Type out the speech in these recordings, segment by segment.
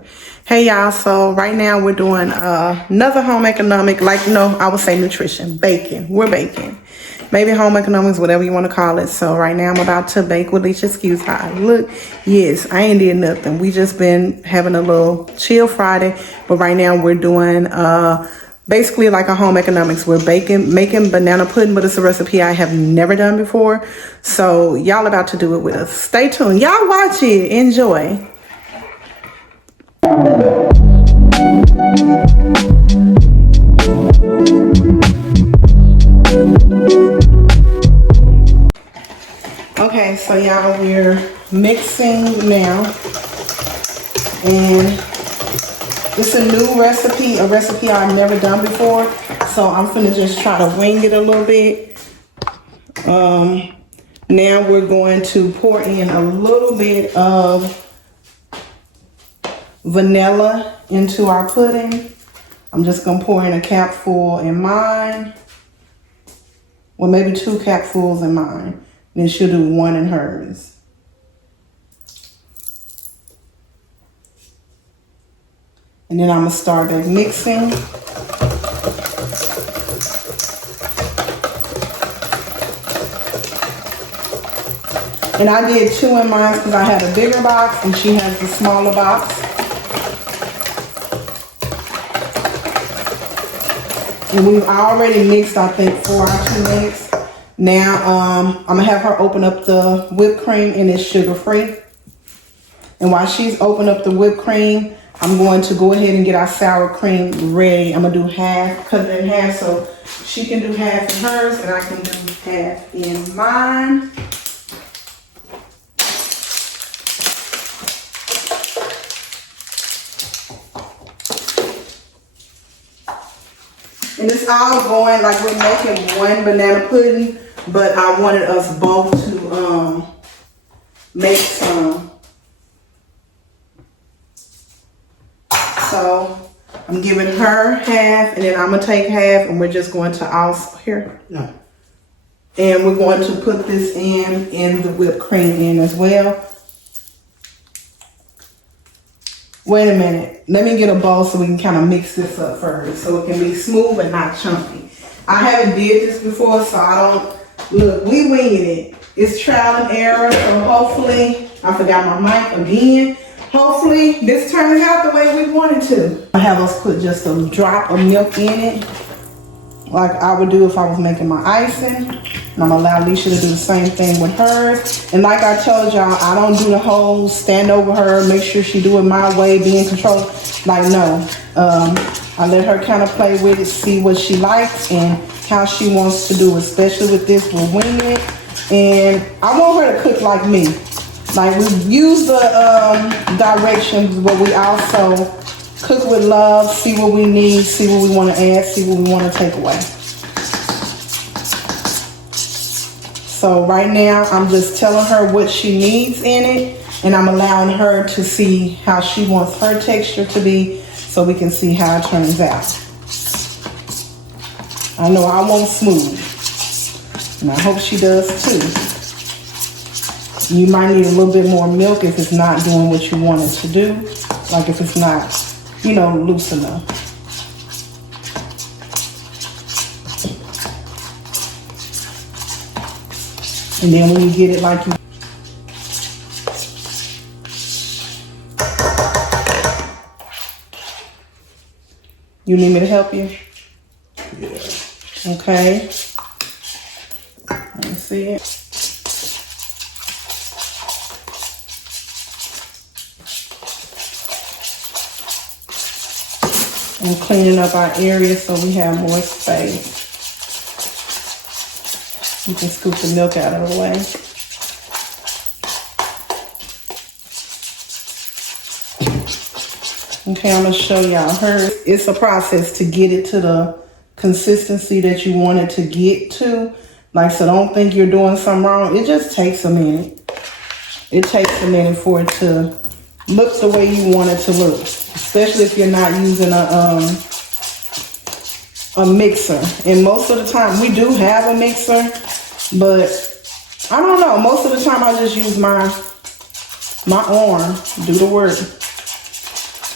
Hey y'all, so right now we're doing another home economic, like no, I would say nutrition, baking. We're baking. Maybe home economics, whatever you want to call it. So right now I'm about to bake with Leshia. Excuse how I look. Yes, I ain't did nothing. We just been having a little chill Friday, but right now we're doing basically like a home economics. We're making banana pudding, but it's a recipe I have never done before. So y'all about to do it with us. Stay tuned. Y'all watch it. Enjoy. Okay, so y'all, we're mixing now, and it's a new recipe, a recipe I've never done before, so I'm finna just try to wing it a little bit. Now we're going to pour in a little bit of vanilla into our pudding. I'm just gonna pour in a capful in mine, well, maybe 2 capfuls in mine. Then she'll do 1 in hers. And then I'm gonna start back mixing. And I did 2 in mine because I had a bigger box and she has the smaller box. And we've already mixed, I think, 4 or 2 minutes. Now, I'm gonna have her open up the whipped cream, and it's sugar-free. And while she's opening up the whipped cream, I'm going to go ahead and get our sour cream ready. I'm gonna do half, cut it in half, so she can do half in hers, and I can do half in mine. And it's all going, like we're making 1 banana pudding, but I wanted us both to make some. So I'm giving her half, and then I'm gonna take half, and we're just going to also, here, no. And we're going to put this in the whipped cream in as well. Wait a minute, let me get a bowl so we can kind of mix this up first so it can be smooth and not chunky. I haven't did this before, so I don't, look, we winging it. It's trial and error, so hopefully, I forgot my mic again. Hopefully this turns out the way we wanted to. I have us put just a drop of milk in it, like I would do if I was making my icing. And I'm gonna allow Leshia to do the same thing with hers. And like I told y'all, I don't do the whole stand over her, make sure she do it my way, be in control. Like, no. I let her kind of play with it, see what she likes and how she wants to do it. Especially with this, we're winging it. And I want her to cook like me. Like, we use the directions, but we also cook with love, see what we need, see what we want to add, see what we want to take away. So right now, I'm just telling her what she needs in it, and I'm allowing her to see how she wants her texture to be, so we can see how it turns out. I know I want smooth, and I hope she does too. You might need a little bit more milk if it's not doing what you want it to do, like if it's not, you know, loose enough. And then when you get it like you need me to help you? Yeah. Okay. Let me see it. I'm cleaning up our area so we have more space. You can scoop the milk out of the way. Okay, I'm gonna show y'all hers. It's a process to get it to the consistency that you want it to get to. Like, so don't think you're doing something wrong. It just takes a minute. It takes a minute for it to look the way you want it to look. Especially if you're not using a mixer. And most of the time, we do have a mixer, but I don't know. Most of the time, I just use my arm to do the work.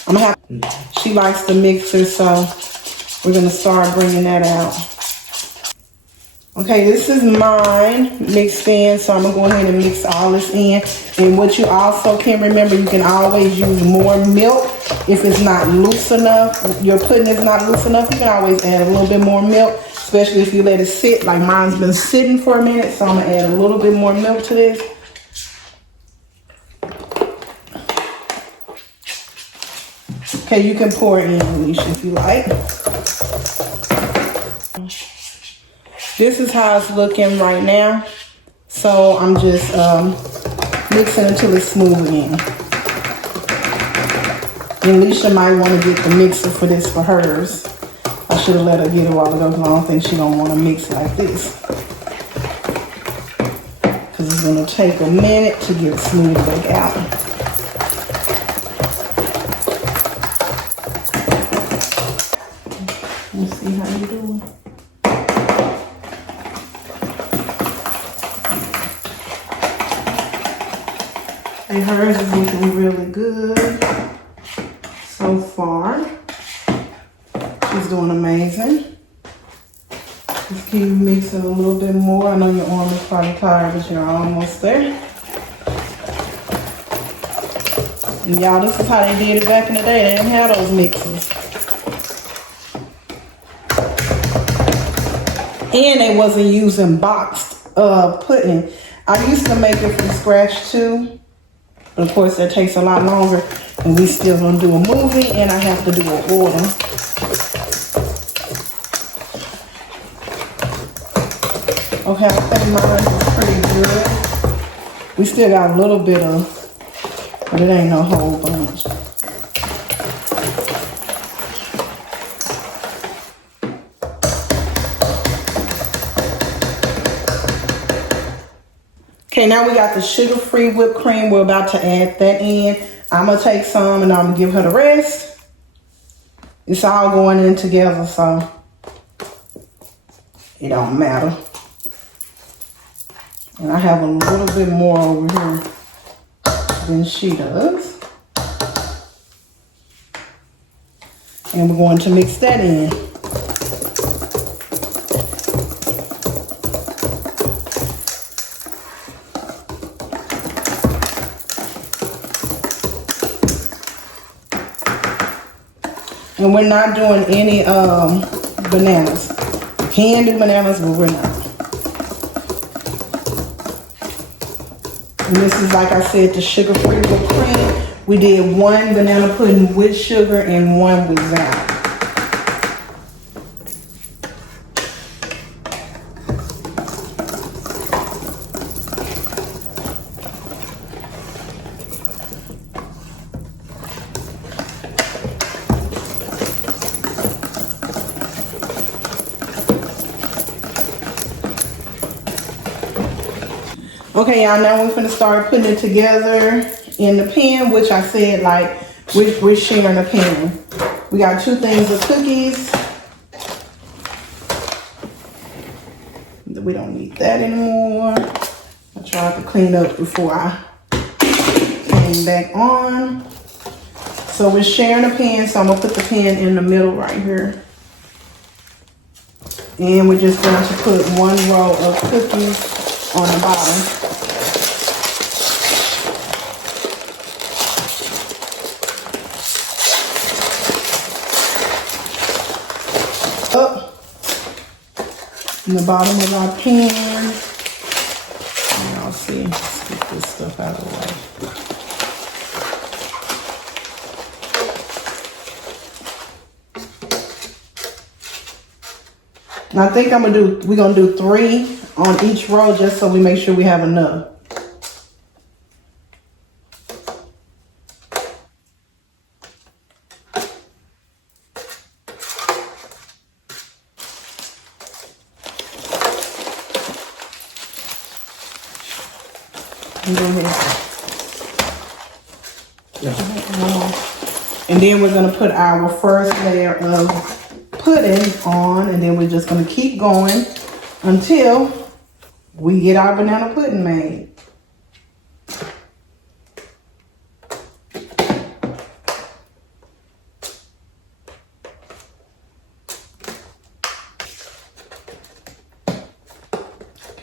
I'm gonna have, she likes the mixer, so we're gonna start bringing that out. Okay, this is mine mixed in, so I'm gonna go ahead and mix all this in. And what you also can remember, you can always use more milk if it's not loose enough. Your pudding is not loose enough, you can always add a little bit more milk, especially if you let it sit. Like mine's been sitting for a minute, so I'm gonna add a little bit more milk to this. Okay, you can pour it in, Leshia, if you like. This is how it's looking right now. So I'm just mixing until it's smooth again. And Leshia might want to get the mixer for this for hers. I should have let her get it a while ago because I don't think she's going to want to mix like this. Because it's going to take a minute to get it smooth back out. Let's see how you're doing. And hers is looking really good so far. She's doing amazing. Just keep mixing a little bit more. I know your arm is probably tired, but you're almost there. And y'all, this is how they did it back in the day. They didn't have those mixers. And they wasn't using boxed pudding. I used to make it from scratch too. But of course that takes a lot longer, and we still gonna do a movie, and I have to do an order. Okay, I think mine is pretty good. We still got a little bit of, but it ain't no whole bunch. Okay, now we got the sugar-free whipped cream. We're about to add that in. I'm going to take some and I'm going to give her the rest. It's all going in together, so it don't matter. And I have a little bit more over here than she does. And we're going to mix that in. And we're not doing any bananas. We can do bananas, but we're not. And this is, like I said, the sugar-free whipped cream. We did one banana pudding with sugar and one without. Okay, y'all, now we're gonna start putting it together in the pan, which I said, like, we're sharing a pan. We got 2 things of cookies. We don't need that anymore. I tried to clean up before I came back on. So we're sharing a pan, so I'm gonna put the pan in the middle right here. And we're just going to put 1 row of cookies on the bottom. Up in the bottom of our pan. Y'all see, let's get this stuff out of the way. And I think we're gonna do 3 on each row just so we make sure we have enough. Go ahead. Yeah. And then we're gonna put our first layer of pudding on, and then we're just gonna keep going until we get our banana pudding made.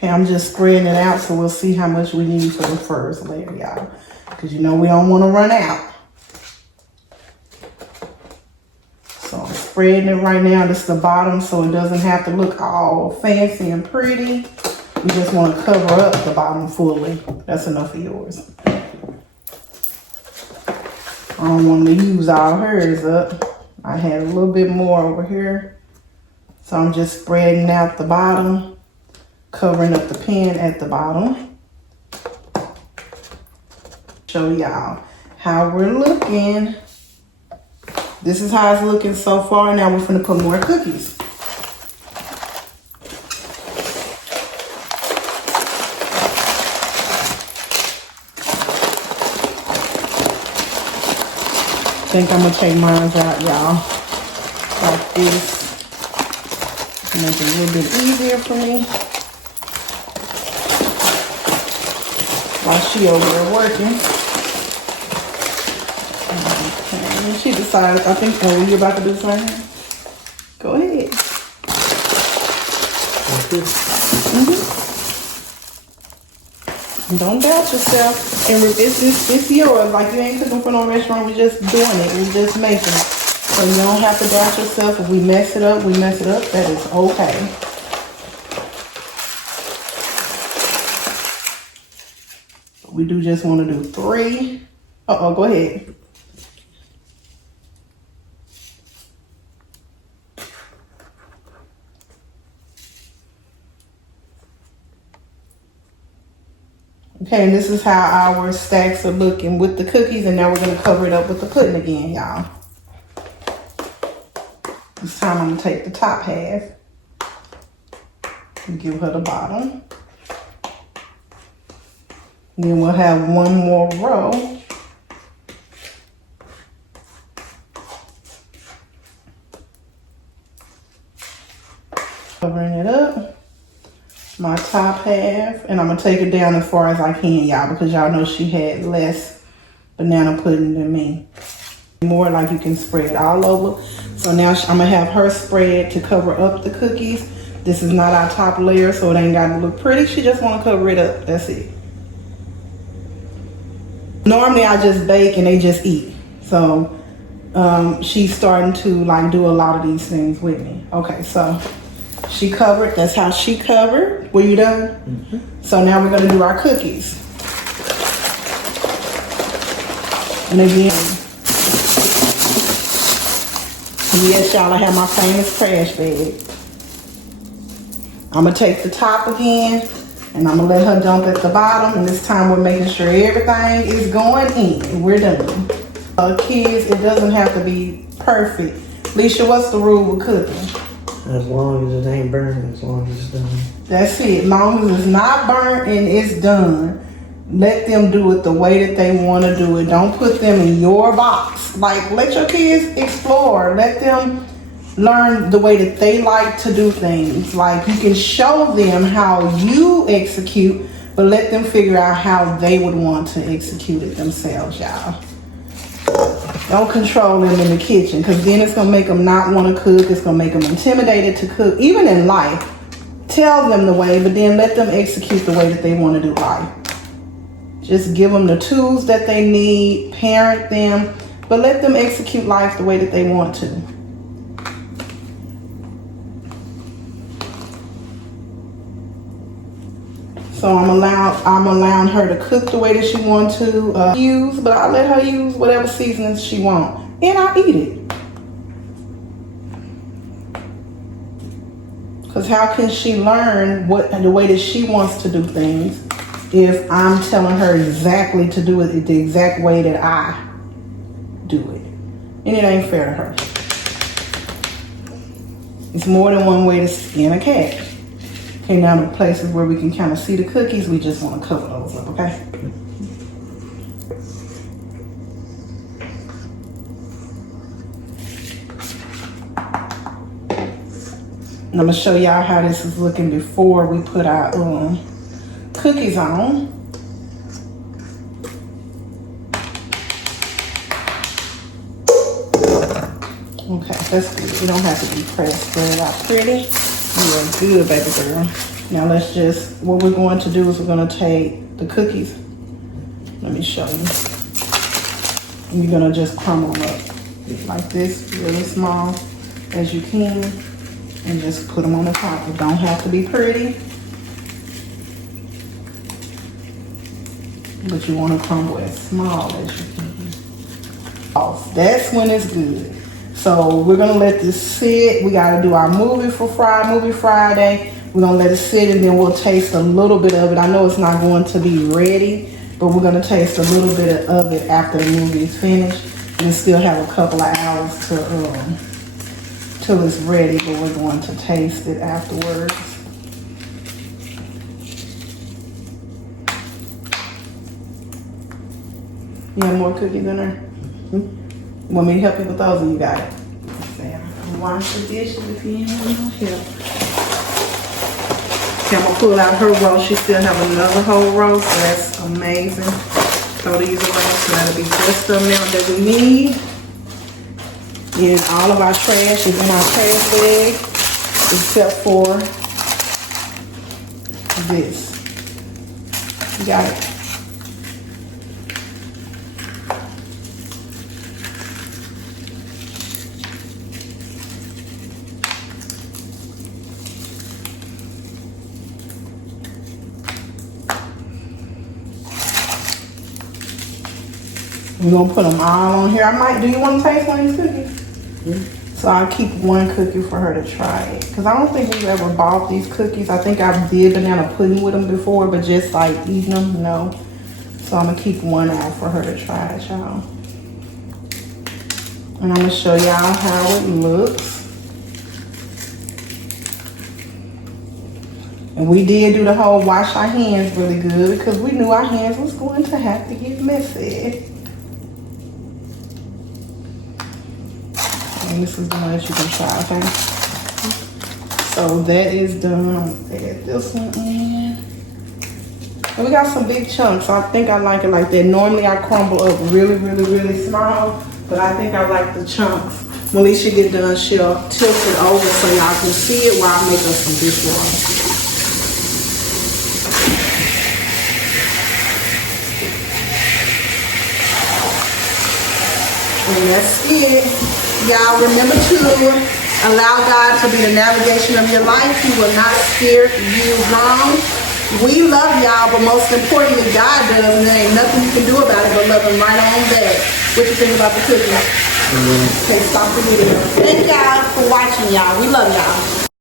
Okay, I'm just spreading it out so we'll see how much we need for the first layer, y'all. Because you know we don't want to run out. So I'm spreading it right now. This is the bottom so it doesn't have to look all fancy and pretty. We just want to cover up the bottom fully. That's enough of yours. I don't want to use all hers up. I had a little bit more over here. So I'm just spreading out the bottom, covering up the pen at the bottom. Show y'all how we're looking. This is how it's looking so far. Now we're gonna put more cookies. I think I'm gonna take mine out, y'all, like this. Make it a little bit easier for me. While she over there working. Okay, and she decides, I think, oh, you're about to do something? Go ahead. Don't doubt yourself. And it's yours. Like, you ain't cooking for no restaurant. We're just doing it. We're just making it. So you don't have to doubt yourself. If we mess it up, we mess it up. That is okay. We do just want to do 3. Uh-oh, go ahead. Okay, and this is how our stacks are looking with the cookies, and now we're going to cover it up with the pudding again, y'all. This time I'm going to take the top half and give her the bottom. And then we'll have one more row. Covering it up. My top half, and I'm gonna take it down as far as I can, y'all, because y'all know she had less banana pudding than me. More like you can spread all over. So now I'm gonna have her spread to cover up the cookies. This is not our top layer, so it ain't gotta look pretty. She just wanna cover it up, that's it. Normally I just bake and they just eat. So she's starting to like do a lot of these things with me. Okay, so she covered, that's how she covered. Were you done? Mm-hmm. So now we're gonna do our cookies. And again, yes y'all, I have my famous trash bag. I'm gonna take the top again and I'm gonna let her dump at the bottom, and this time we're making sure everything is going in. We're done. Kids, it doesn't have to be perfect. Leshia, what's the rule with cooking? As long as it ain't burnt, as long as it's done. That's it. As long as it's not burnt and it's done, let them do it the way that they want to do it. Don't put them in your box. Like, let your kids explore. Let them learn the way that they like to do things. Like, you can show them how you execute, but let them figure out how they would want to execute it themselves, y'all. Don't control them in the kitchen, because then it's going to make them not want to cook. It's going to make them intimidated to cook. Even in life, tell them the way, but then let them execute the way that they want to do life. Just give them the tools that they need, parent them, but let them execute life the way that they want to. So I'm allowing her to cook the way that she wants to use, but I let her use whatever seasonings she wants, and I eat it. Because how can she learn the way that she wants to do things if I'm telling her exactly to do it the exact way that I do it? And it ain't fair to her. It's more than one way to skin a cat. Okay, now the places where we can kind of see the cookies, we just want to cover those up, okay? And I'm going to show y'all how this is looking before we put our cookies on. Okay, that's good. You don't have to be pressed. Spread it out pretty. You are good, baby girl. Now let's just, what we're going to do is we're gonna take the cookies. Let me show you. And you're gonna just crumble them up like this, really small as you can, and just put them on the top. It don't have to be pretty, but you want to crumble as small as you can. That's when it's good. So we're gonna let this sit. We gotta do our movie Friday. We're gonna let it sit, and then we'll taste a little bit of it. I know it's not going to be ready, but we're gonna taste a little bit of it after the movie is finished, and still have a couple of hours to till it's ready. But we're going to taste it afterwards. You have more cookies in there? You want me to help you with those, or you got it? Wash the dishes if you need no help. Okay, I'm gonna pull out her roll. She still have another whole roll, so that's amazing. Throw these away, so that'll be just the amount that we need. And all of our trash is in our trash bag, except for this. You got it. We're gonna put them all on here. Do you want to taste one of these cookies? Mm-hmm. So I'll keep one cookie for her to try it. Because I don't think we've ever bought these cookies. I think I did banana pudding with them before, but just like eating them, no. So I'm gonna keep one out for her to try it, y'all. And I'm gonna show y'all how it looks. And we did do the whole wash our hands really good because we knew our hands was going to have to get messy. And this is the one that you can try, okay? So that is done. I'm gonna add this one in. And we got some big chunks, so I think I like it like that. Normally I crumble up really, really, really small, but I think I like the chunks. When Leshia get done, she'll tilt it over so y'all can see it while I make us some dishwater. And that's it. Y'all remember to allow God to be the navigation of your life. He will not steer you wrong. We love y'all, but most importantly, God does, and there ain't nothing you can do about it but love him right on back. What you think about the cookies? Okay, stop the video. Thank y'all for watching, y'all. We love y'all.